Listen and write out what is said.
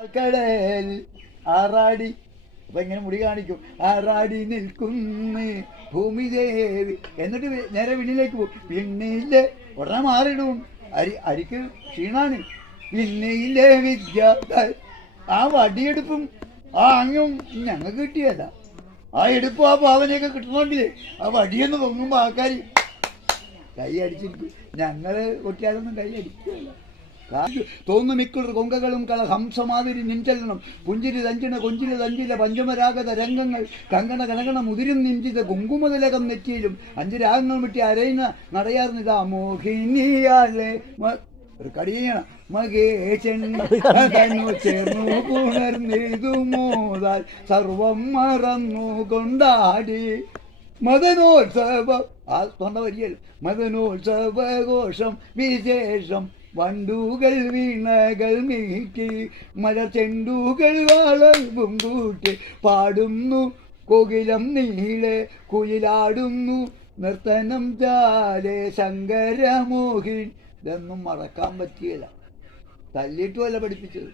കടൽ ആറാടി അപ്പൊ ഇങ്ങനെ മുടി കാണിക്കും. ആറാടി നിൽക്കുന്ന ഭൂമിദേവി എന്നിട്ട് നേരെ വിണ്ണിലേക്ക് പോകും. പിന്നില്ലേ ഉടനെ മാറിയിടും. അരിക്ക് ക്ഷീണാണ്. പിന്നില്ലേ വിദ്യ ആ വടിയെടുപ്പും ആ അങ്ങും ഞങ്ങൾക്ക് കിട്ടിയല്ല. ആ എടുപ്പും ആ പാവനെയൊക്കെ കിട്ടണമെങ്കിലേ ആ വടിയൊന്ന് പൊങ്ങുമ്പോൾ ആൾക്കാർ കൈ അടിച്ചിരിക്കും. ഞങ്ങള് ഒറ്റയാളൊന്നും കൈ അടിക്കുകയല്ല. തോന്നുമിക്കുള്ള കൊങ്കകളും കള ഹംസമാതിരി നിഞ്ചലണം. പുഞ്ചിരി തഞ്ചിണ കൊഞ്ചില തഞ്ചില പഞ്ചമരാഗത രംഗങ്ങൾ കങ്കണ കനകണ മുതിരും നിഞ്ചിത കുങ്കുമതിലകം നെറ്റിയിലും അഞ്ച് രാഗങ്ങൾ വിട്ടി അരയുന്ന നടയാർന്നിതാ മോഹിനിയാലെ ഒരു കടിയണ മകേശനു ചേർന്നു പുണർന്നിതു മോതാൽ സർവം മറന്നു കൊണ്ടാടി മദനോത്സവ ആ തൊണ്ട വരിയല്ലോ. മദനോത്സവഘോഷം വിശേഷം വണ്ടുകൾ വീണകൾ മീറ്റി മലച്ചെണ്ടുകൾ വളവും കൂട്ടി പാടുന്നു കോകിലം നീളെ കുയിലാടുന്നു നർത്തനം ചാലെ ശങ്കരമോഹിൻ. ഇതൊന്നും മറക്കാൻ പറ്റിയില്ല. തല്ലിയിട്ടുമല്ല പഠിപ്പിച്ചത്.